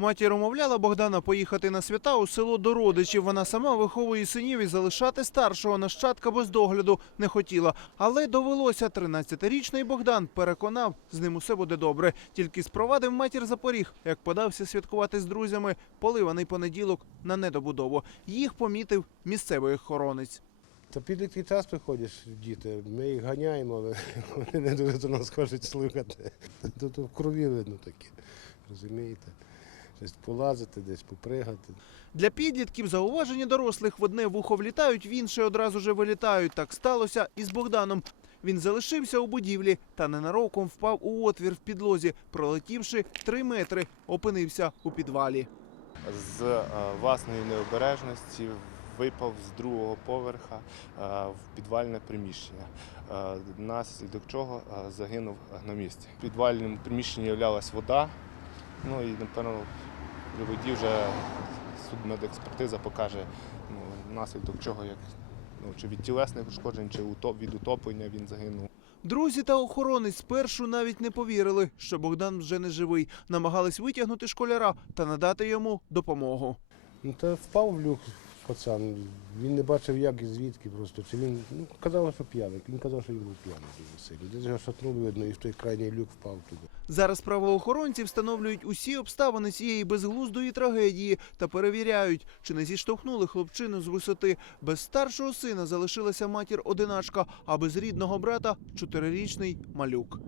Матір умовляла Богдана поїхати на свята у село до родичів. Вона сама виховує синів і залишати старшого нащадка без догляду не хотіла. Але довелося 13-річний Богдан переконав, з ним усе буде добре. Тільки спровадив матір за поріг, як подався святкувати з друзями поливаний понеділок на недобудову. Їх помітив місцевий охоронець. Та підлітки час приходять діти, ми їх ганяємо, але вони не дуже до нас хочуть слухати. Тут в крові видно таке, розумієте? Щось полазити, десь попригати. Для підлітків зауваження дорослих в одне вухо влітають, в інше одразу же вилітають. Так сталося і з Богданом. Він залишився у будівлі та ненароком впав у отвір в підлозі, пролетівши три метри, опинився у підвалі. з е, власної необережності випав з другого поверха е, в підвальне приміщення, е, наслідок чого загинув на місці. В підвальному приміщенні являлась вода. Ну і напевно при воді вже судмедекспертиза покаже ну, наслідок чого, як ну, чи від тілесних ушкоджень, чи утоп- від утоплення він загинув. Друзі та охоронець спершу навіть не повірили, що Богдан вже не живий. Намагались витягнути школяра та надати йому допомогу. Ну та впав в люк пацан. Він не бачив, як і звідки просто. Чи він ну, казав, що п'яний. Він казав, що він був п'яний дуже сильно. Десь його шатнули, видно, і в той крайній люк впав туди. Зараз правоохоронці встановлюють усі обставини цієї безглуздої трагедії та перевіряють, чи не зіштовхнули хлопчину з висоти. Без старшого сина залишилася матір одиначка, а без рідного брата чотирирічний малюк.